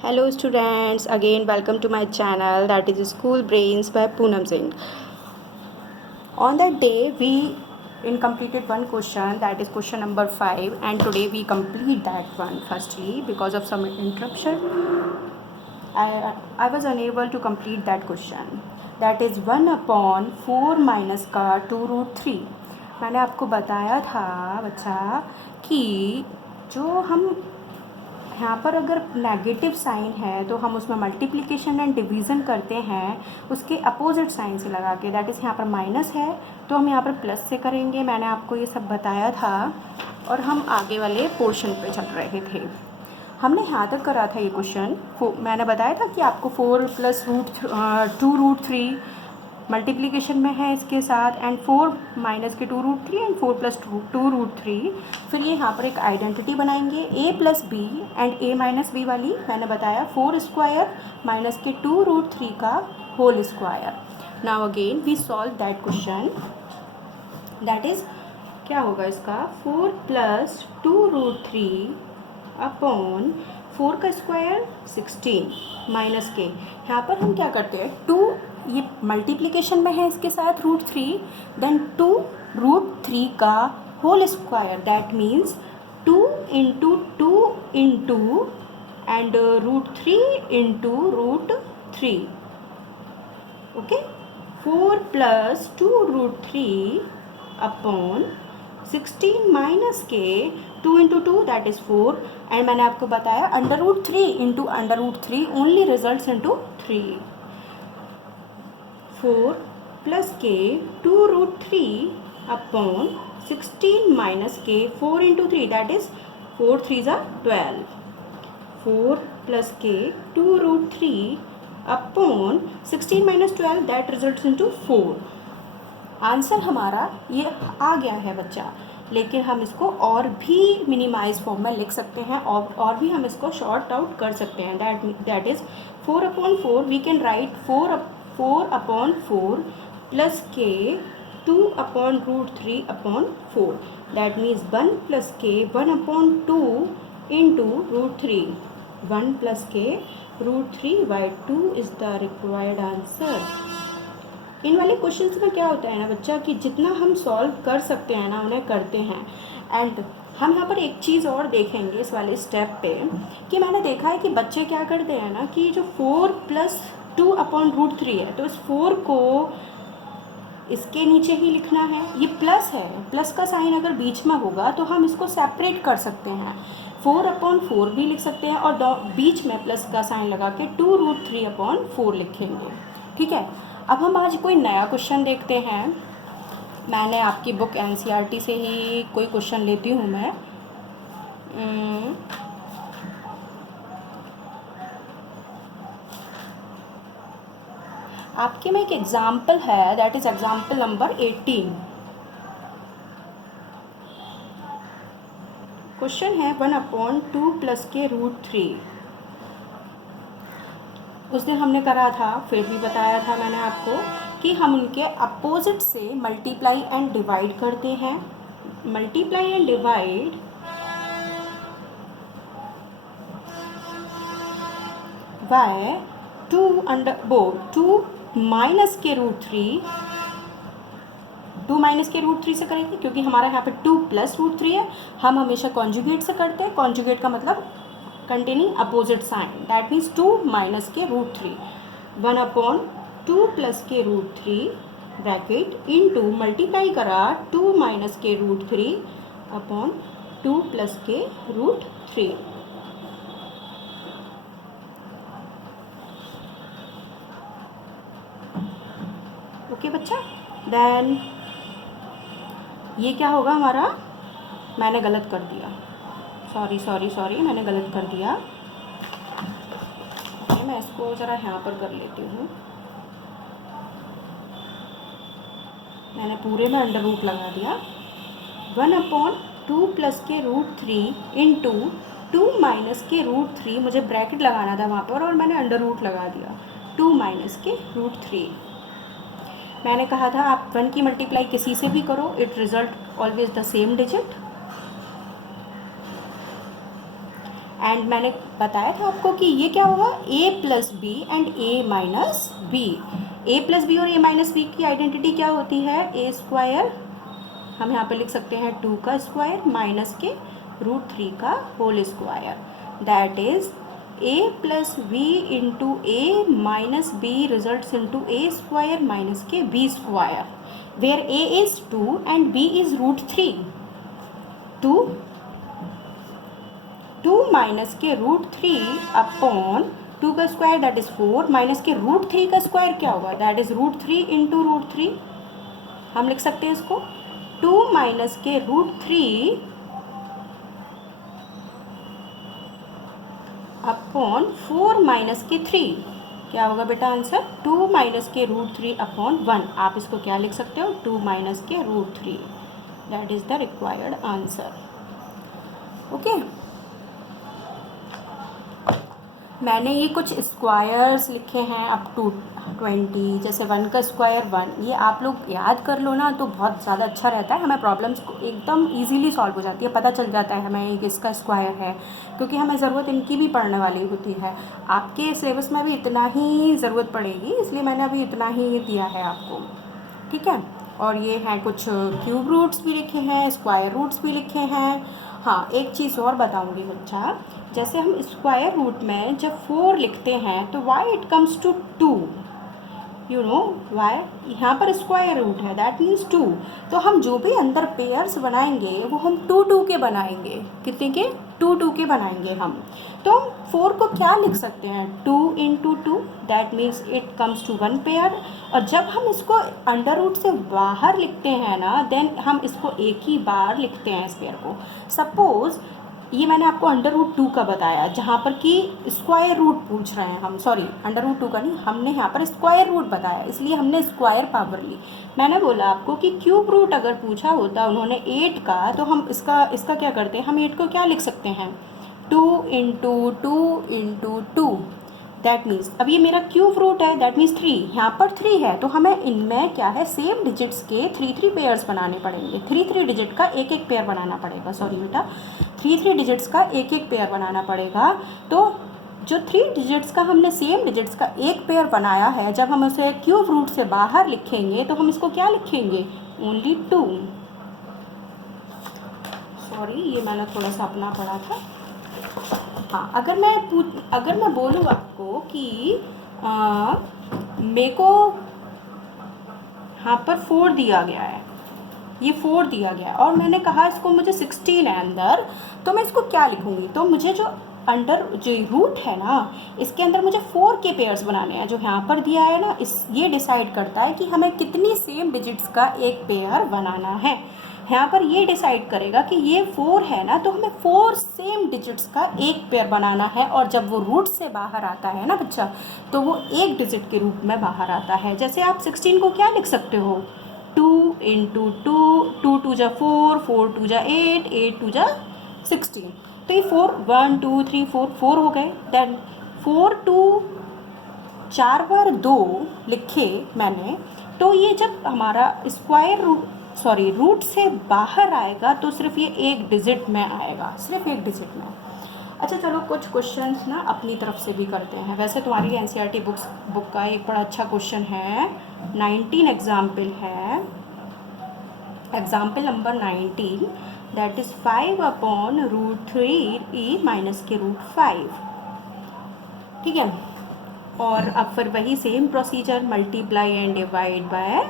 Hello students, again welcome to my channel, that is School Brains by Poonam Singh. On that day we completed one question, that is question number 5, and today we complete that one. Firstly, because of some interruption I was unable to complete that question. That is 1/4 minus का 2√3. मैंने आपको बताया था बच्चा कि जो हम यहाँ पर अगर नेगेटिव साइन है तो हम उसमें मल्टीप्लिकेशन एंड डिवीज़न करते हैं उसके अपोजिट साइन से लगा के। दैट इज़ यहाँ पर माइनस है तो हम यहाँ पर प्लस से करेंगे। मैंने आपको ये सब बताया था और हम आगे वाले पोर्शन पे चल रहे थे। हमने यहाँ तक करा था ये क्वेश्चन। मैंने बताया था कि आपको 4 + 2√3 मल्टीप्लिकेशन में है इसके साथ, एंड 4 माइनस के 2√3 एंड 4 + 2√3। फिर ये यहाँ पर एक आइडेंटिटी बनाएंगे a + b and a - b वाली। मैंने बताया 4² माइनस के 2√3 का whole square. Now again we solve that question. That is क्या होगा इसका 4 + 2√3 अपॉन 4 का स्क्वायर 16 माइनस के। यहाँ पर हम क्या करते हैं, 2 ये मल्टीप्लिकेशन में है इसके साथ √3, देन 2√3 का whole square. That means 2 × 2 × and √3 × √3। Okay, 4 + 2√3 upon 16 minus के 2 × 2 दैट इज़ 4, एंड मैंने आपको बताया √3 × √3 ओनली रिजल्ट्स इनटू 3। 4 प्लस के 2√3 अपॉन 16 माइनस के 4 × 3 दैट इज़ 4 × 3 = 12। 4 प्लस के 2√3 upon 16 - 12 that results into 4। Answer हमारा ये आ गया है बच्चा, लेकिन हम इसको और भी मिनिमाइज फॉर्म में लिख सकते हैं और भी हम इसको शॉर्ट आउट कर सकते हैं। That is 4/4 we can write 4/4 plus के 2/√3/4। दैट मीन्स 1 प्लस के 1/2 × √3। 1 प्लस के √3/2 इज़ द रिक्वायर्ड आंसर। इन वाले क्वेश्चंस में क्या होता है ना बच्चा कि जितना हम सॉल्व कर सकते हैं ना उन्हें करते हैं। एंड हम यहाँ पर एक चीज़ और देखेंगे इस वाले स्टेप पे कि मैंने देखा है कि बच्चे क्या करते हैं ना कि जो 4 + 2/√3 है तो इस 4 को इसके नीचे ही लिखना है। ये प्लस है, प्लस का साइन अगर बीच में होगा तो हम इसको सेपरेट कर सकते हैं। 4/4 भी लिख सकते हैं और बीच में प्लस का साइन लगा के 2√3/4 लिखेंगे। ठीक है, अब हम आज कोई नया क्वेश्चन देखते हैं। मैंने आपकी बुक एनसीईआरटी से ही कोई क्वेश्चन लेती हूँ मैं। आपके में एक एग्जाम्पल है, that is example number 18। Question है 1/2 प्लस के √3। उस दिन हमने करा था, फिर भी बताया था मैंने आपको कि हम उनके अपोजिट से मल्टीप्लाई एंड डिवाइड करते हैं। Multiply and divide bye 2 minus के √3। 2 माइनस के √3 से करेंगे क्योंकि हमारा यहाँ पे 2 + √3 है। हम हमेशा कॉन्जुगेट से करते हैं। कॉन्जुगेट का मतलब containing opposite sign. That means 2 minus के √3। 1/2 प्लस के √3 ब्रैकेट इनटू मल्टीप्लाई करा 2 माइनस के √3 अपॉन 2 प्लस के √3। ओके बच्चा, देन ये क्या होगा हमारा, मैंने गलत कर दिया, सॉरी मैंने गलत कर दिया। मैं इसको ज़रा यहाँ पर कर लेती हूँ। मैंने पूरे में अंडर रूट लगा दिया। 1/2 प्लस के √3 इंटू 2 माइनस के √3, मुझे ब्रैकेट लगाना था वहाँ पर और मैंने अंडर रूट लगा दिया 2 माइनस के √3। मैंने कहा था आप 1 की मल्टीप्लाई किसी से भी करो, it result always the same digit. And मैंने बताया था आपको कि ये क्या होगा, a plus B and a minus B. a plus B और a माइनस बी की आइडेंटिटी क्या होती है, a स्क्वायर, हम यहाँ पे लिख सकते हैं 2 का स्क्वायर माइनस के रूट 3 का whole square, that is a plus B into a minus B results into a square minus के b square, where a is 2 and b is root 3। 2 minus के रूट 3 अपॉन 2 का square that is 4 minus के root 3 का square क्या होगा, that is root 3 into root 3। हम लिख सकते हैं इसको 2 माइनस के रूट 3 अपॉन 4 माइनस के 3, क्या होगा बेटा आंसर, 2 माइनस के रूट 3 अपॉन 1। आप इसको क्या लिख सकते हो, 2 माइनस के root 3, that is the required answer. Okay, मैंने ये कुछ स्क्वायर्स लिखे हैं अप टू 20, जैसे 1 का स्क्वायर 1, ये आप लोग याद कर लो ना तो बहुत ज़्यादा अच्छा रहता है, हमें प्रॉब्लम्स को एकदम इजीली सॉल्व हो जाती है, पता चल जाता है हमें किसका स्क्वायर है, क्योंकि हमें ज़रूरत इनकी भी पढ़ने वाली होती है। आपके सिलेबस में भी इतना ही ज़रूरत पड़ेगी, इसलिए मैंने अभी इतना ही दिया है आपको, ठीक है। और ये हैं कुछ क्यूब रूट्स भी लिखे हैं, स्क्वायर रूट्स भी लिखे हैं। हाँ, एक चीज़ और बताऊँगी बच्चा, जैसे हम स्क्वायर रूट में जब 4 लिखते हैं तो why it comes to 2, you know why, यहाँ पर स्क्वायर रूट है दैट मीन्स 2, तो हम जो भी अंदर पेयर्स बनाएंगे वो हम 2 के बनाएंगे, कितने के, 2 के बनाएंगे हम। तो हम 4 को क्या लिख सकते हैं, 2 into 2, that means it comes to 1 pair. और जब हम इसको अंडर रूट से बाहर लिखते हैं ना, देन हम इसको एक ही बार लिखते हैं इस पेयर को। सपोज ये मैंने आपको अंडर रूट 2 का बताया, जहाँ पर कि स्क्वायर रूट पूछ रहे हैं हम, सॉरी अंडर रूट 2 का नहीं, हमने यहाँ पर स्क्वायर रूट बताया, इसलिए हमने स्क्वायर पावर ली। मैंने बोला आपको कि क्यूब रूट अगर पूछा होता उन्होंने 8 का, तो हम इसका क्या करते हैं, हम 8 को क्या लिख सकते हैं, 2 इंटू 2, दैट मीन्स अब ये मेरा क्यूब रूट है, दैट मीन्स 3, यहाँ पर 3 है, तो हमें इनमें क्या है, सेम डिजिट्स के 3 पेयर्स बनाने पड़ेंगे, 3 डिजिट का एक पेयर बनाना पड़ेगा, सॉरी बेटा 3 डिजिट्स का एक पेयर बनाना पड़ेगा। तो जो 3 डिजिट्स का हमने सेम डिजिट्स का एक पेयर बनाया है, जब हम उसे क्यूब रूट से बाहर लिखेंगे तो हम इसको क्या लिखेंगे, ओनली 2। सॉरी, ये मैंने थोड़ा सा अपना पढ़ा था। हाँ, अगर मैं बोलूँ आपको कि मेरे को यहाँ पर 4 दिया गया है, ये 4 दिया गया है, और मैंने कहा इसको मुझे 16 है अंदर, तो मैं इसको क्या लिखूँगी, तो मुझे जो रूट है ना, इसके अंदर मुझे 4 के पेयर्स बनाने हैं, जो यहाँ पर दिया है ना, ये डिसाइड करता है कि हमें कितनी सेम डिजिट्स का एक पेयर बनाना है। यहाँ पर ये डिसाइड करेगा कि ये 4 है ना, तो हमें 4 सेम डिजिट्स का एक पेयर बनाना है, और जब वो रूट से बाहर आता है ना बच्चा, तो वो एक डिजिट के रूप में बाहर आता है। जैसे आप 16 को क्या लिख सकते हो, 2 इंटू 2 2 जा 4, 4 2 जा 8, 8 2 जा 16, तो ये 4 1 2 3 4 हो गए। देन 4 2 4 बार 2 लिखे मैंने, तो ये जब हमारा स्क्वायर रूट से बाहर आएगा तो सिर्फ ये एक डिजिट में आएगा, सिर्फ एक डिजिट में। अच्छा चलो, कुछ क्वेश्चंस ना अपनी तरफ से भी करते हैं। वैसे तुम्हारी एनसीईआरटी बुक का एक बड़ा अच्छा क्वेश्चन है, 19 एग्जाम्पल है, example number 19, that is 5 upon root 3 ई माइनस के रूट 5, ठीक है। और अब फिर वही same procedure, multiply and divide by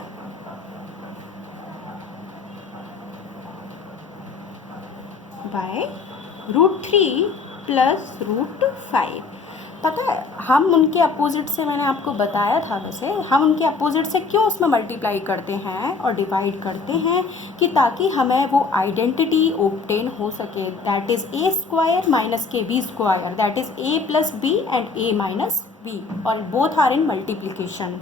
root 3 plus root 5। पता है, हम उनके अपोजिट से, मैंने आपको बताया था वैसे, हम उनके अपोजिट से क्यों उसमें मल्टीप्लाई करते हैं और डिवाइड करते हैं, कि ताकि हमें वो आइडेंटिटी ऑब्टेन हो सके, that is a square minus के b square, that is a plus B and a minus b, और बोथ आर इन मल्टीप्लिकेशन।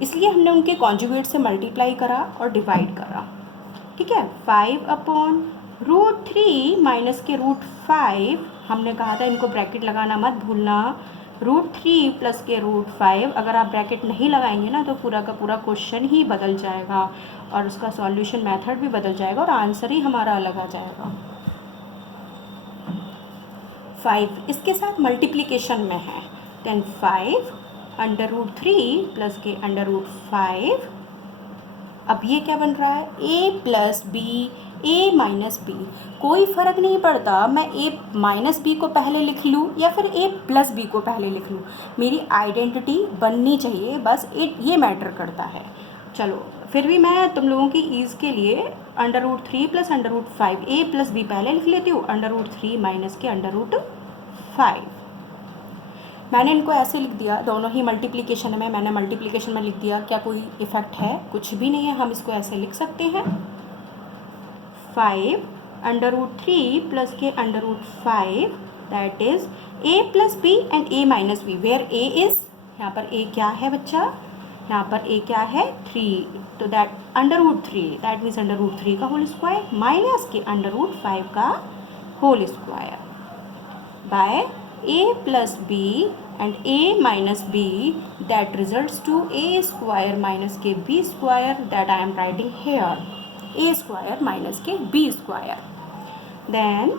इसलिए हमने उनके कॉन्जुगेट से मल्टीप्लाई करा और डिवाइड करा, ठीक है। 5 अपॉन रूट 3 माइनस के रूट 5, हमने कहा था इनको ब्रैकेट लगाना मत भूलना, रूट 3 प्लस के रूट 5, अगर आप ब्रैकेट नहीं लगाएंगे ना तो पूरा का पूरा क्वेश्चन ही बदल जाएगा, और उसका सॉल्यूशन मेथड भी बदल जाएगा, और आंसर ही हमारा अलग आ जाएगा। 5 इसके साथ मल्टीप्लिकेशन में है, देन 5 √3 प्लस के √5। अब ये क्या बन रहा है, a plus B, a minus B. कोई फ़र्क नहीं पड़ता मैं a माइनस बी को पहले लिख लूँ या फिर a प्लस बी को पहले लिख लूँ, मेरी आइडेंटिटी बननी चाहिए, बस ये मैटर करता है। चलो फिर भी मैं तुम लोगों की ईज़ के लिए √3 प्लस √5 a प्लस बी पहले लिख लेती हूँ, √3 माइनस के √5। मैंने इनको ऐसे लिख दिया, दोनों ही मल्टीप्लिकेशन में, मैंने मल्टीप्लिकेशन में लिख दिया। क्या कोई इफ़ेक्ट है? कुछ भी नहीं है। हम इसको ऐसे लिख सकते हैं 5 √3 प्लस के √5 that is a plus B and a minus B, where a is, यहाँ पर a क्या है बच्चा, यहाँ पर a क्या है 3, तो दैट √3 दैट मीन्स √3 का होल स्क्वायर माइनस के √5 का whole square by a plus b and a minus b that results to a square minus के b square that I am writing here, a square minus के b square। then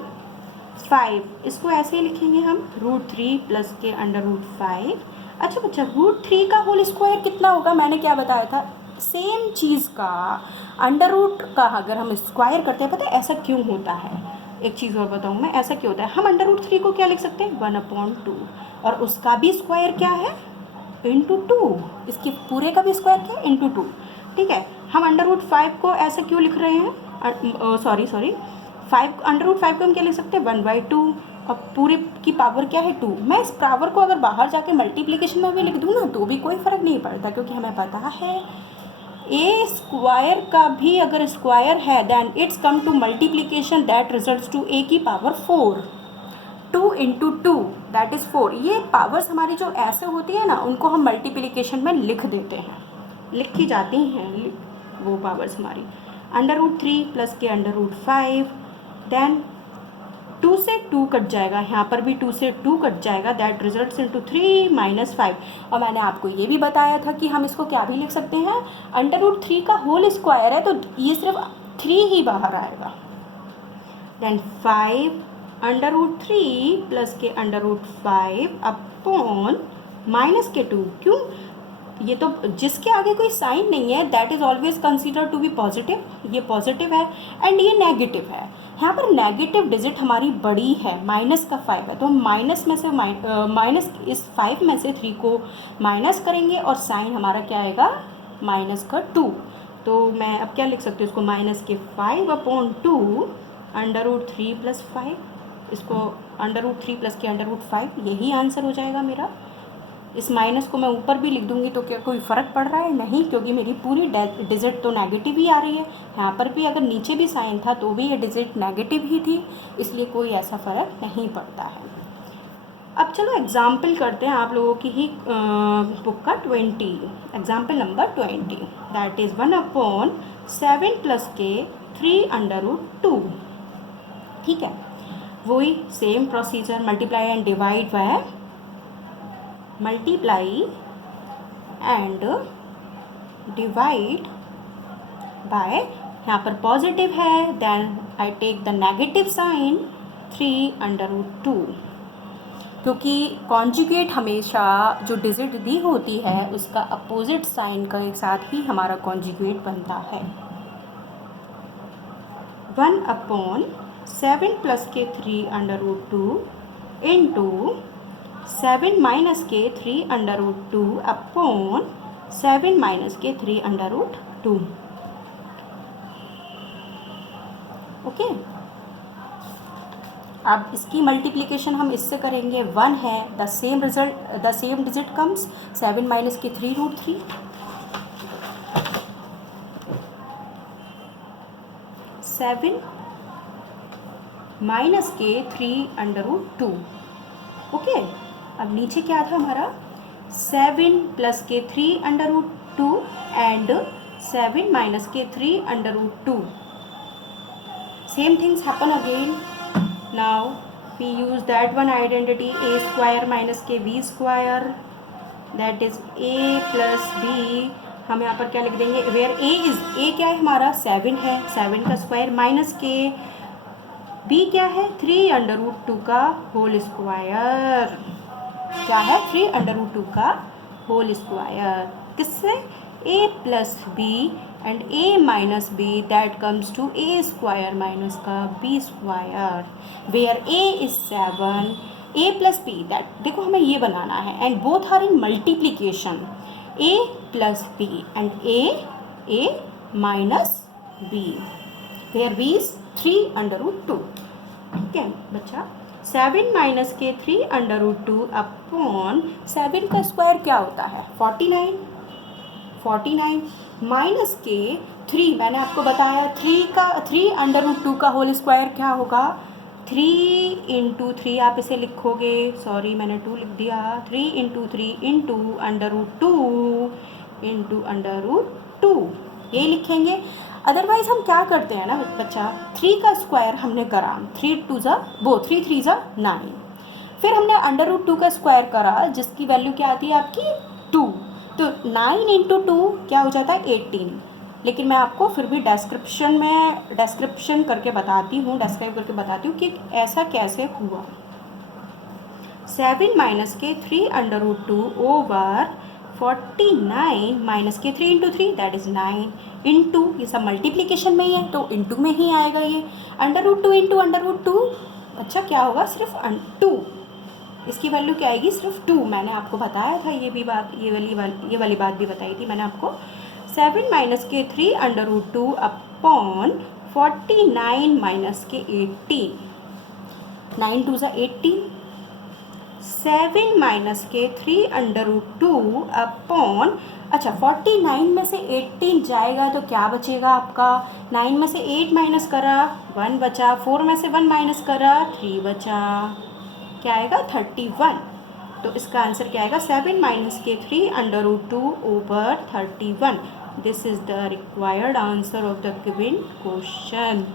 5 इसको ऐसे ही लिखेंगे हम √3 plus के √5। अच्छा बच्चा √3 का होल स्क्वायर कितना होगा, मैंने क्या बताया था, सेम चीज़ का अंडर रूट का अगर हम स्क्वायर करते हैं, पता है ऐसा क्यों होता है, एक चीज़ और बताऊँ मैं, ऐसा क्यों होता है, हम √3 को क्या लिख सकते हैं 1/2 और उसका भी स्क्वायर क्या है ×2, इसके पूरे का भी स्क्वायर क्या है ×2, ठीक है। हम √5 को ऐसा क्यों लिख रहे हैं, सॉरी 5 √5 को हम क्या लिख सकते हैं 1/2 और पूरे की पावर क्या है 2। मैं इस पावर को अगर बाहर जाके मल्टीप्लिकेशन में भी लिख दूँ ना तो भी कोई फ़र्क नहीं पड़ता, क्योंकि हमें पता है ए स्क्वायर का भी अगर स्क्वायर है then it's come to multiplication that results to a की पावर 4, 2 × 2 दैट इज़ 4। ये पावर्स हमारी जो ऐसे होती है ना उनको हम मल्टीप्लिकेशन में लिख देते हैं, लिखी जाती हैं वो पावर्स हमारी। √3 प्लस के √5 देन 2 से 2 कट जाएगा, यहाँ पर भी 2 से 2 कट जाएगा, दैट रिजल्ट्स इनटू 3 - 5। और मैंने आपको ये भी बताया था कि हम इसको क्या भी लिख सकते हैं, √3 का होल स्क्वायर है तो ये सिर्फ 3 ही बाहर आएगा। देन 5 √3 प्लस के √5 अपॉन माइनस के 2, क्यों, ये तो जिसके आगे कोई साइन नहीं है that is always consider to be positive, ये पॉजिटिव है एंड ये नेगेटिव है। यहाँ पर नेगेटिव डिजिट हमारी बड़ी है, माइनस का 5 है, तो हम माइनस में से माइनस इस 5 में से 3 को माइनस करेंगे और साइन हमारा क्या आएगा -2। तो मैं अब क्या लिख सकती हूँ इसको -5/2 √3 + 5, इसको √3 प्लस के √5, यही आंसर हो जाएगा मेरा। इस माइनस को मैं ऊपर भी लिख दूंगी तो क्या कोई फ़र्क पड़ रहा है, नहीं, क्योंकि मेरी पूरी डिजिट तो नेगेटिव ही आ रही है। यहाँ पर भी अगर नीचे भी साइन था तो भी ये डिजिट नेगेटिव ही थी, इसलिए कोई ऐसा फ़र्क नहीं पड़ता है। अब चलो एग्जाम्पल करते हैं आप लोगों की ही बुक का 20, example number 20 that is 1/7 plus के 3/√2, ठीक है। वही same procedure, multiply and divide by multiply and divide by, यहाँ पर पॉजिटिव है then I take the negative sign 3/√2, क्योंकि कॉन्जुगेट हमेशा जो डिजिट दी होती है उसका अपोजिट साइन के साथ ही हमारा कॉन्जुगेट बनता है। 1/7 प्लस के 3/√2 इंटू 7 माइनस के 3/√2 अपॉन 7 माइनस के 3/√2, ओके। अब इसकी मल्टीप्लिकेशन हम इससे करेंगे, 1 है, the same result, the same digit comes 7 minus के 3√3, 7 माइनस के 3/√2, ओके। अब नीचे क्या था हमारा 7 प्लस के 3/√2 एंड 7 माइनस के 3/√2, same things happen again. Now we use that one identity, a square minus के b square that is a plus b। हम यहाँ पर क्या लिख देंगे, वेयर a इज, a क्या है हमारा 7 है, 7 का स्क्वायर माइनस के b क्या है 3√2 का होल स्क्वायर, क्या है 3√2 का होल स्क्वायर, किससे a plus B and a minus B that comes to a square minus का b square where a is 7 a plus B that देखो हमें ये बनाना है and both are in multiplication a plus B and a minus b where b is 3√2। ठीक है बच्चा 7 minus के 3√2 अपॉन 7 का स्क्वायर क्या होता है 49 माइनस के 3 मैंने आपको बताया 3√2 का होल स्क्वायर क्या होगा 3 इंटू 3 आप इसे लिखोगे, सॉरी मैंने 2 लिख दिया, 3 इंटू 3 इंटू √2 ये लिखेंगे। अदरवाइज हम क्या करते हैं ना बच्चा 3 का स्क्वायर हमने करा 3 3 9, फिर हमने √2 का स्क्वायर करा जिसकी वैल्यू क्या आती है आपकी 2, तो 9 इंटू 2 क्या हो जाता है 18। लेकिन मैं आपको फिर भी डिस्क्रिप्शन करके बताती हूँ, डिस्क्राइब करके बताती हूँ कि ऐसा कैसे हुआ। 7 माइनस के 3√2 ओवर 49 माइनस के 3 इंटू 3 दैट इज़ 9 इंटू ये सब मल्टीप्लिकेशन में ही है तो इंटू में ही आएगा ये √2 इंटू √2 अच्छा क्या होगा सिर्फ 2, इसकी वैल्यू क्या आएगी सिर्फ 2। मैंने आपको बताया था ये भी बात, ये वाली बात भी बताई थी मैंने आपको। 7 माइनस के 3√2 अपॉन 49 माइनस के 18 9 2 18 7 माइनस के 3√2 अपॉन अच्छा 49 में से 18 जाएगा तो क्या बचेगा आपका 9 में से 8 माइनस करा 1 बचा, 4 में से 1 माइनस करा 3 बचा, क्या आएगा 31। तो इसका आंसर क्या आएगा 7 माइनस के 3√2 over 31। This is the required answer of the given question,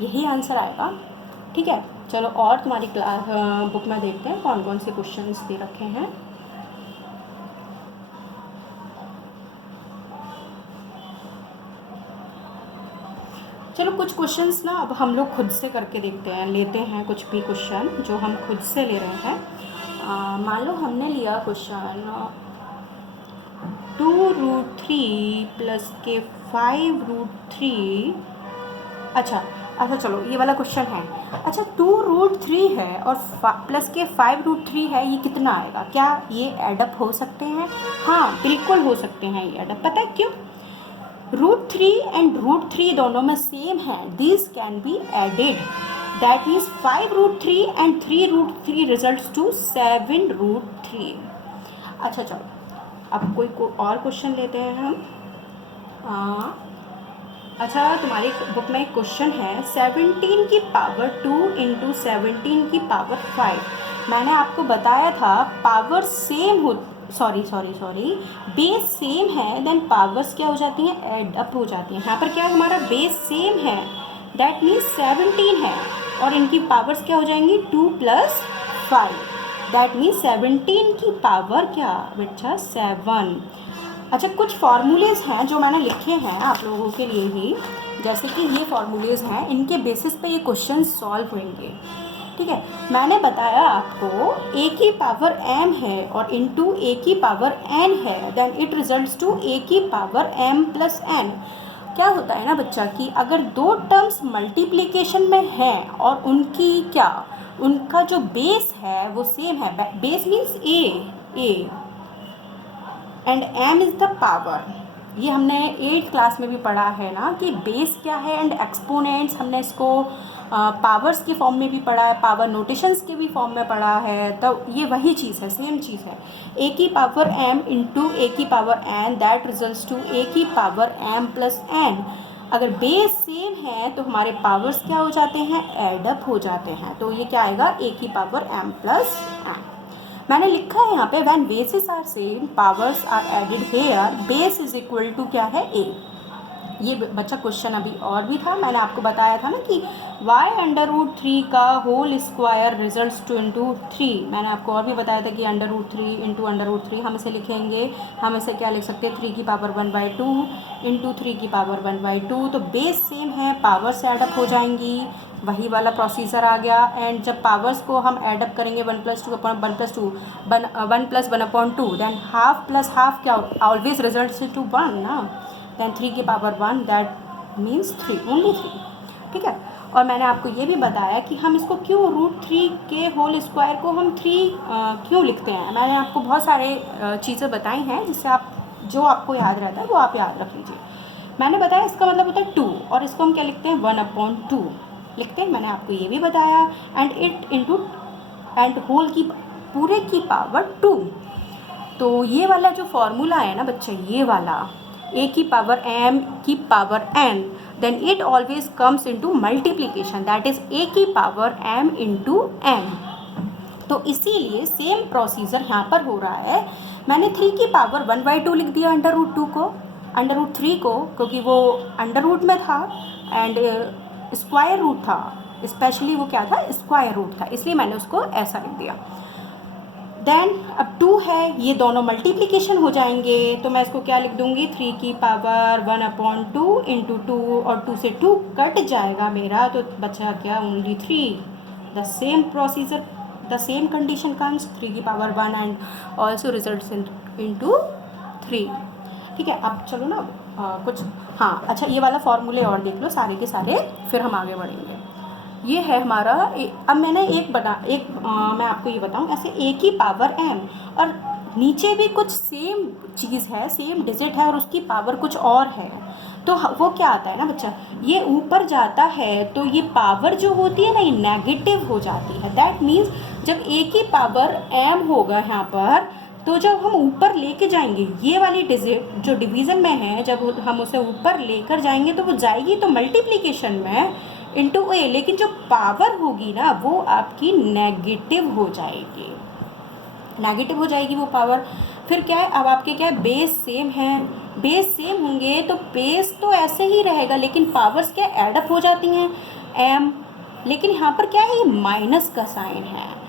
यही आंसर आएगा। ठीक है चलो और तुम्हारी क्लास बुक में देखते हैं कौन कौन से क्वेश्चंस दे रखे हैं। चलो कुछ क्वेश्चंस ना अब हम लोग खुद से करके देखते हैं, लेते हैं कुछ भी क्वेश्चन जो हम खुद से ले रहे हैं। मान लो हमने लिया क्वेश्चन 2√3 प्लस के 5√3 अच्छा चलो ये वाला क्वेश्चन है। अच्छा 2√3 है और प्लस के 5√3 है, ये कितना आएगा, क्या ये एडअप हो सकते हैं? हाँ बिल्कुल हो सकते हैं ये एडअप। पता है क्यों? √3 एंड √3 दोनों में सेम है, this can be added, that means 5√3 and 3√3 results to 7√3। अच्छा चलो अब कोई और क्वेश्चन लेते हैं हम। अच्छा तुम्हारी बुक में एक क्वेश्चन है 17 की पावर 2 इंटू 17 की पावर 5। मैंने आपको बताया था पावर सेम हो सॉरी बेस सेम है देन पावर्स क्या हो जाती हैं एड अप हो जाती हैं। यहाँ पर क्या हमारा बेस सेम है दैट मीन्स 17 है और इनकी पावर्स क्या हो जाएंगी 2 + 5 दैट मीन्स 17 की पावर क्या बच्चा 7। अच्छा कुछ फार्मूलेज हैं जो मैंने लिखे हैं आप लोगों के लिए ही, जैसे कि ये फार्मूलेज हैं, इनके बेसिस पे ये क्वेश्चन सॉल्व होंगे। ठीक है मैंने बताया आपको a की पावर m है और इंटू a की पावर n है then it results to a की पावर m + n। क्या होता है ना बच्चा कि अगर दो टर्म्स मल्टीप्लिकेशन में हैं और उनका जो बेस है वो सेम है, base means a and m is the power, ये हमने 8th क्लास में भी पढ़ा है ना कि बेस क्या है एंड एक्सपोनेंट्स, हमने इसको पावर्स के फॉर्म में भी पढ़ा है, पावर नोटेशंस के भी फॉर्म में पढ़ा है, तो ये वही चीज़ है, सेम चीज़ है। a की पावर m इंटू a की power n that results to a की पावर m + n। अगर बेस सेम है तो हमारे पावर्स क्या हो जाते हैं एडअप हो जाते हैं, तो ये क्या आएगा a की पावर m + n। मैंने लिखा है यहाँ पे when bases are same powers are added here base is equal to क्या है a। ये बच्चा क्वेश्चन अभी और भी था, मैंने आपको बताया था ना कि वाई अंडर रूट 3 का whole square results to into 3। मैंने आपको और भी बताया था कि under root 3 into under root 3 हम इसे लिखेंगे, हम इसे क्या लिख सकते हैं, 3 की पावर 1/2 इंटू 3 की पावर 1/2। तो बेस सेम है, पावर्स एडअप हो जाएंगी, वही वाला प्रोसीजर आ गया। एंड जब पावर्स को हम एडअप करेंगे 1+2 upon 1+2 1+1/2, than half plus half क्या ऑलवेज रिजल्ट्स टू 1 ना, देन 3 की पावर 1 दैट मीन्स 3, ओनली 3। ठीक है। और मैंने आपको ये भी बताया कि हम इसको क्यों रूट 3 के होल स्क्वायर को हम 3 क्यों लिखते हैं। मैंने आपको बहुत सारे चीज़ें बताई हैं जिससे आप जो आपको याद रहता है वो आप याद रख लीजिए। मैंने बताया इसका मतलब होता है 2, और इसको हम क्या लिखते हैं 1/2 लिखते हैं। मैंने आपको ये भी बताया and it into and whole की पूरे की पावर 2। तो ये वाला जो फॉर्मूला है ना बच्चे, ये वाला a की पावर m की power n, then it always comes into multiplication, that is a की पावर m इंटू n। तो इसीलिए सेम प्रोसीजर यहाँ पर हो रहा है। मैंने 3 की पावर 1/2 लिख दिया अंडर रूट 2 को, अंडर रूट 3 को, क्योंकि वो अंडर रूट में था एंड स्क्वायर रूट था, स्पेशली वो क्या था, स्क्वायर रूट था, इसलिए मैंने उसको ऐसा लिख दिया। देन अब 2 है, ये दोनों मल्टीप्लिकेशन हो जाएंगे, तो मैं इसको क्या लिख दूंगी, 3 की पावर 1/2 इंटू 2, और 2 से 2 कट जाएगा मेरा, तो बचा क्या, only 3। The same procedure, the same condition comes, 3 की power 1 and also results into 3। ठीक है। अब चलो ना कुछ, हाँ अच्छा, ये वाला फॉर्मूले और देख लो सारे के सारे, फिर हम आगे बढ़ेंगे। ये है हमारा अब मैंने मैं आपको ये बताऊं, ऐसे a की पावर m, और नीचे भी कुछ सेम चीज़ है, सेम डिजिट है और उसकी पावर कुछ और है, तो वो क्या आता है ना बच्चा, ये ऊपर जाता है तो ये पावर जो होती है ना ये नेगेटिव हो जाती है। दैट मीन्स जब a की पावर m होगा यहाँ पर, तो जब हम ऊपर लेके जाएंगे ये वाली डिजिट जो डिवीज़न में है, जब हम उसे ऊपर लेकर जाएंगे तो वो जाएगी तो मल्टीप्लिकेशन में इंटू ए, लेकिन जो पावर होगी ना वो आपकी नेगेटिव हो जाएगी, नेगेटिव हो जाएगी वो पावर। फिर क्या है, अब आपके क्या है, बेस सेम है, बेस सेम होंगे तो बेस तो ऐसे ही रहेगा, लेकिन पावर्स क्या एडअप हो जाती हैं एम, लेकिन यहाँ पर क्या है, ये माइनस का साइन है।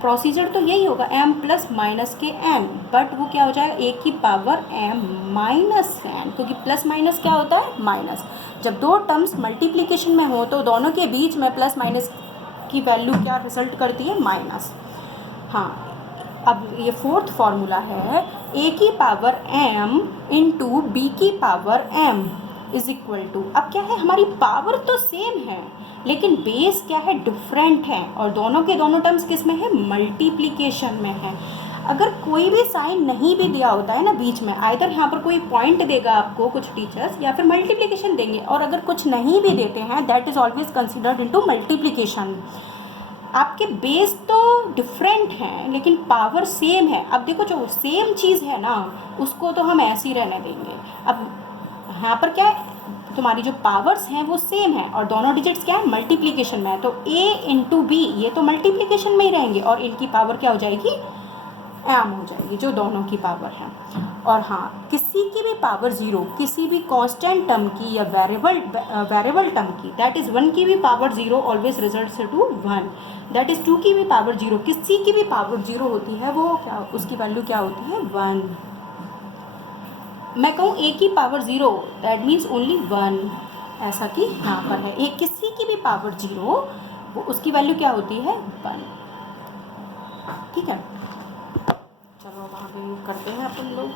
प्रोसीजर तो यही होगा m प्लस माइनस के n, बट वो क्या हो जाएगा, a की पावर m माइनस n, क्योंकि प्लस माइनस क्या होता है, माइनस। जब दो टर्म्स मल्टीप्लिकेशन में हो तो दोनों के बीच में प्लस माइनस की वैल्यू क्या रिजल्ट करती है, माइनस। हाँ, अब ये फोर्थ फॉर्मूला है, a की पावर m इंटू बी की power m is equal to, अब क्या है, हमारी पावर तो सेम है लेकिन बेस क्या है, डिफरेंट है, और दोनों के दोनों टर्म्स किस में है, मल्टीप्लिकेशन में है। अगर कोई भी साइन नहीं भी दिया होता है ना बीच में, आइदर यहाँ पर कोई पॉइंट देगा आपको कुछ टीचर्स, या फिर मल्टीप्लिकेशन देंगे, और अगर कुछ नहीं भी देते हैं that is always considered into multiplication. आपके बेस तो डिफरेंट हैं लेकिन पावर सेम है। अब देखो जो सेम चीज़ है ना उसको तो हम ऐसे ही रहने देंगे। अब यहाँ पर क्या है, तुम्हारी जो पावर्स हैं वो सेम है और दोनों डिजिट्स क्या है, मल्टीप्लिकेशन में है, तो a इंटू बी ये तो मल्टीप्लिकेशन में ही रहेंगे और इनकी पावर क्या हो जाएगी, m हो जाएगी, जो दोनों की पावर है। और हाँ, किसी की भी पावर 0, किसी भी कांस्टेंट टर्म की या वेरिएबल टर्म की, दैट इज़ 1 की भी power 0 always results to 1, that is 2 की भी पावर 0, किसी की भी पावर 0 होती है वो क्या, उसकी वैल्यू क्या होती है, 1। मैं कहूँ a की पावर 0 दैट मीन्स ओनली 1, ऐसा कि यहाँ पर है एक किसी की भी पावर 0 वो उसकी वैल्यू क्या होती है, 1। ठीक है, चलो अब आगे करते हैं अपन लोग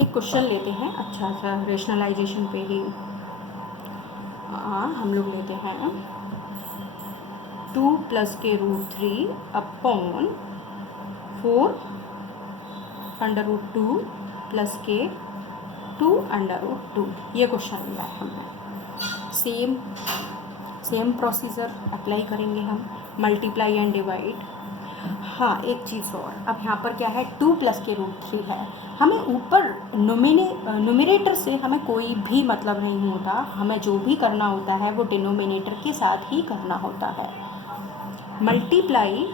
एक क्वेश्चन लेते हैं, अच्छा सा रेशनलाइजेशन पे ही हम लोग लेते हैं 2 प्लस के root 3 upon 4 under root 2 plus के 2 अंडर रूट 2, ये क्वेश्चन लिया है हमने। सेम प्रोसीजर अप्लाई करेंगे हम, मल्टीप्लाई एंड डिवाइड। हाँ, एक चीज़ और, अब यहाँ पर क्या है, 2 प्लस के रूट 3 है, हमें ऊपर न्यूमरेटर से हमें कोई भी मतलब नहीं होता, हमें जो भी करना होता है वो डिनोमिनेटर के साथ ही करना होता है। मल्टीप्लाई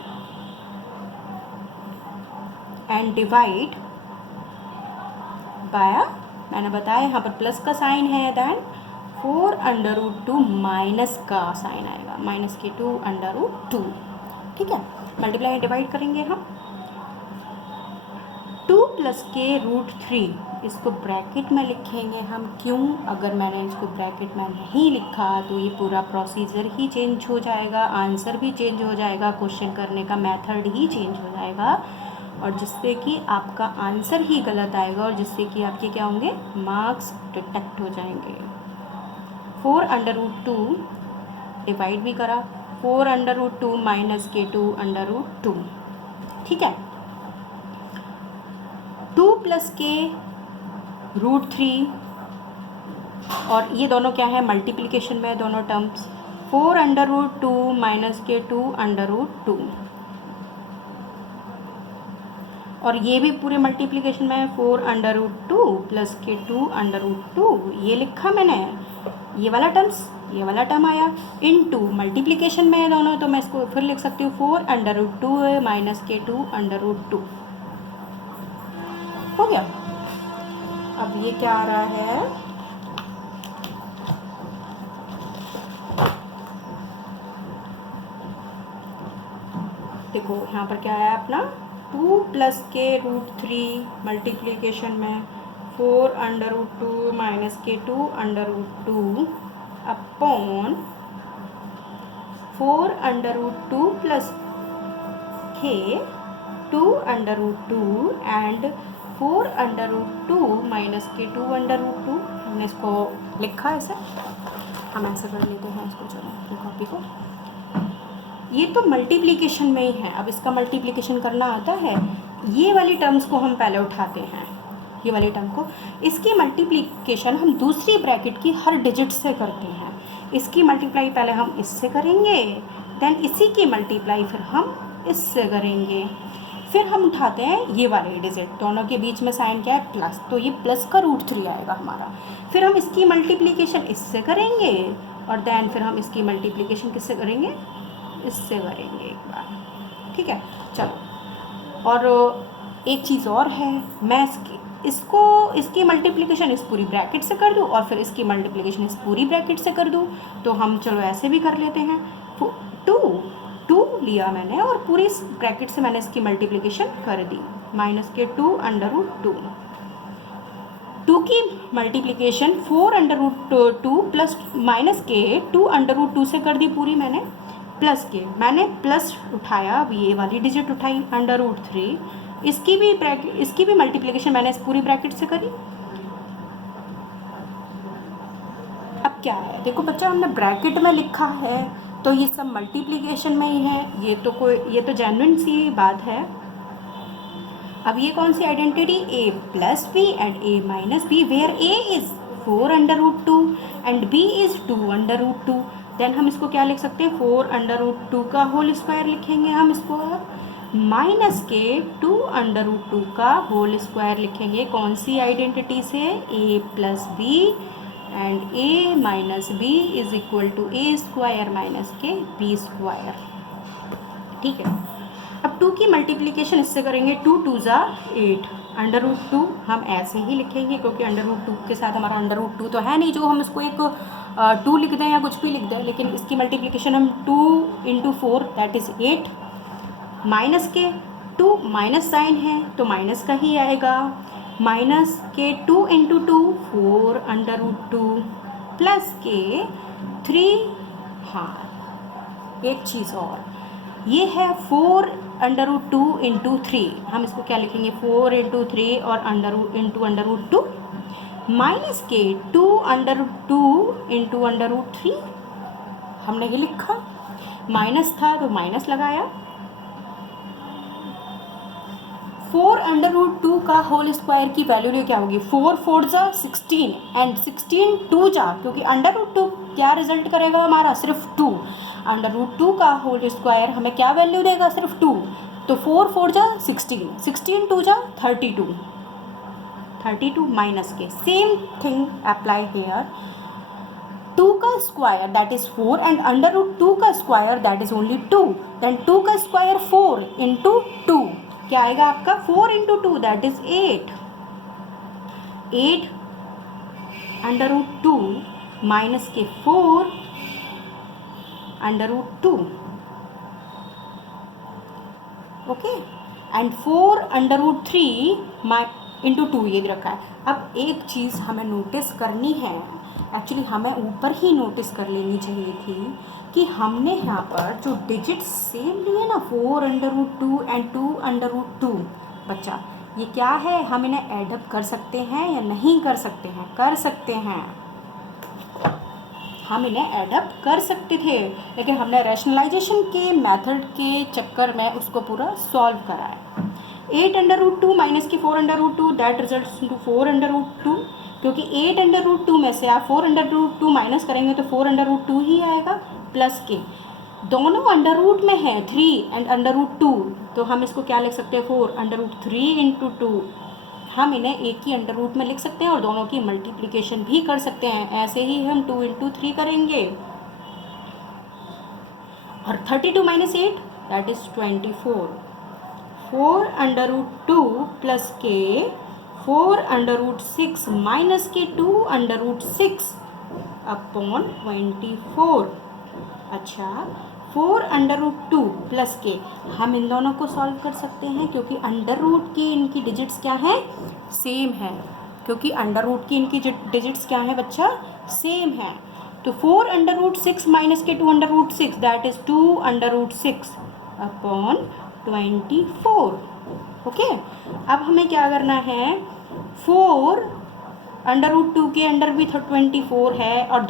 एंड डिवाइड बाय, मैंने बताया यहाँ पर प्लस का साइन है, देन 4√2 माइनस का साइन आएगा, -k2√2। ठीक है, मल्टीप्लाई डिवाइड करेंगे हम। 2 + k√3 इसको ब्रैकेट में लिखेंगे हम। क्यों? अगर मैंने इसको ब्रैकेट में नहीं लिखा तो ये पूरा प्रोसीजर ही चेंज हो जाएगा, आंसर भी चेंज हो जाएगा, क्वेश्चन करने का मेथड ही चेंज हो जाएगा, और जिससे कि आपका आंसर ही गलत आएगा, और जिससे कि आपके क्या होंगे, मार्क्स डिडक्ट हो जाएंगे। 4√2 डिवाइड भी करा, 4√2 माइनस k2√2। ठीक है, 2 + k√3, और ये दोनों क्या है, मल्टीप्लिकेशन में दोनों टर्म्स। 4√2 माइनस k2√2, और ये भी पूरे मल्टीप्लिकेशन में है। 4√2 + k2√2, ये लिखा मैंने, ये वाला टर्म आया, इनटू मल्टीप्लिकेशन में है दोनों, तो मैं इसको फिर लिख सकती हूँ 4√2 माइनस k2√2। हो गया। अब ये क्या आ रहा है, देखो यहाँ पर क्या आया अपना, 2 + k√3 मल्टीप्लिकेशन में 4√2 minus k2√2 upon 4√2 + k2√2 and 4√2 minus k2√2। हमने इसको लिखा ऐसे, हम ऐसे कर लेते हैं इसको, चलो अपनी कॉपी को। ये तो मल्टीप्लिकेशन में ही है, अब इसका मल्टीप्लिकेशन करना आता है। ये वाली टर्म्स को हम पहले उठाते हैं, ये वाली टर्म को, इसकी मल्टीप्लिकेशन हम दूसरी ब्रैकेट की हर डिजिट से करते हैं। इसकी मल्टीप्लाई पहले हम इससे करेंगे, देन इसी की मल्टीप्लाई फिर हम इससे करेंगे, फिर हम उठाते हैं ये वाले डिजिट, दोनों के बीच में साइन क्या है, प्लस, तो ये प्लस का √3 आएगा हमारा। फिर हम इसकी मल्टीप्लिकेशन इससे करेंगे, और देन फिर हम इसकी मल्टीप्लिकेशन किससे करेंगे, इससे करेंगे एक बार। ठीक है, चलो। और एक चीज़ और है, मैं इसकी मल्टीप्लिकेशन इस पूरी ब्रैकेट से कर दूँ, और फिर इसकी मल्टीप्लिकेशन इस पूरी ब्रैकेट से कर दूँ, तो हम चलो ऐसे भी कर लेते हैं। 2 लिया मैंने, और पूरी इस ब्रैकेट से मैंने इसकी मल्टीप्लिकेशन कर दी, -k2√2। 2 की मल्टीप्लिकेशन 4√2 प्लस -k2√2 से कर दी पूरी मैंने, प्लस के मैंने प्लस उठाया, अब ये वाली डिजिट उठाई √3, इसकी भी मल्टीप्लिकेशन मैंने इस पूरी ब्रैकेट से करी। अब क्या है, देखो बच्चा, हमने ब्रैकेट में लिखा है तो ये सब मल्टीप्लिकेशन में ही है, ये तो जेन्युइन सी बात है। अब ये कौन सी identity, a + b and a - b, where a is 4√2 and b is 2√2, then हम इसको क्या लिख सकते हैं, 4√2 का होल स्क्वायर लिखेंगे हम इसको, -k2√2 का होल स्क्वायर लिखेंगे। कौन सी आइडेंटिटी से, a + b and a - b is equal to a² - k b²। ठीक है, अब 2 की मल्टीप्लिकेशन इससे करेंगे, 2 × 2 = 8, √2 हम ऐसे ही लिखेंगे, क्योंकि √2 के साथ हमारा √2 तो है नहीं जो हम इसको एक 2 लिख दें या कुछ भी लिख दें, लेकिन इसकी मल्टीप्लिकेशन हम 2 × 4 दैट इज़ 8, माइनस के 2 माइनस साइन है तो माइनस का ही आएगा, -k2 × 2 4√2 प्लस k3। हाँ, एक चीज़ और, ये है 4√2 × 3, हम इसको क्या लिखेंगे, 4 × 3 और √2 -k2 × 3, हमने ये लिखा, माइनस था तो माइनस लगाया, 4√2 का होल स्क्वायर की वैल्यू क्या होगी, 4 × 4 = 16 एंड 16 2 जा, क्योंकि √2 क्या रिजल्ट करेगा हमारा, सिर्फ 2, √2 का होल स्क्वायर हमें क्या वैल्यू देगा, सिर्फ 2, तो 4 × 4 = 16, 16 2 = 32 माइनस के, सेम थिंग अप्लाई हेयर, 2 का स्क्वायर दैट इज 4 एंड √2 का square that is only 2, then 2 का स्क्वायर 4 × 2, क्या आएगा आपका, 4 × 2 दैट इज 8 √2 माइनस के 4 √2, ओके, एंड 4 √3 इंटू 2 ये रखा है। अब एक चीज़ हमें नोटिस करनी है, एक्चुअली हमें ऊपर ही नोटिस कर लेनी चाहिए थी कि हमने यहाँ पर जो डिजिट्स सेम लिए ना 4 √2 एंड 2 √2, बच्चा ये क्या है, हम इन्हें एडअप कर सकते हैं या नहीं कर सकते हैं? कर सकते हैं, हम इन्हें एडअप कर सकते थे, लेकिन हमने रैशनलाइजेशन के मेथड के चक्कर में उसको पूरा सॉल्व करा है। 8 √2 माइनस की 4 √2 दैट रिजल्ट्स इनटू 4 √2, क्योंकि 8 √2 में से आप 4 √2 माइनस करेंगे तो 4 √2 ही आएगा, प्लस के दोनों अंडर रूट में है 3 एंड √2, तो हम इसको क्या लिख सकते हैं 4 √3 इंटू 2, हम इन्हें एक ही अंडर रूट में लिख सकते हैं और दोनों की मल्टीप्लिकेशन भी कर सकते हैं। ऐसे ही हम 2 इंटू 3 करेंगे, और 32 माइनस 8 दैट इज 24, 4 √2 प्लस के 4 √6 माइनस के 2 √6 अपॉन 24। अच्छा, 4 √2 प्लस के हम इन दोनों को सॉल्व कर सकते हैं, क्योंकि अंडर रूट की इनकी डिजिट्स क्या है, सेम है, क्योंकि अंडर रूट की इनकी डिजिट्स क्या है बच्चा, सेम है। तो 4 √6 माइनस के 2 √6 दैट इज 2 √6 अपॉन 24, ओके। अब हमें क्या करना है, 4 √2 के अंडर भी 24 है और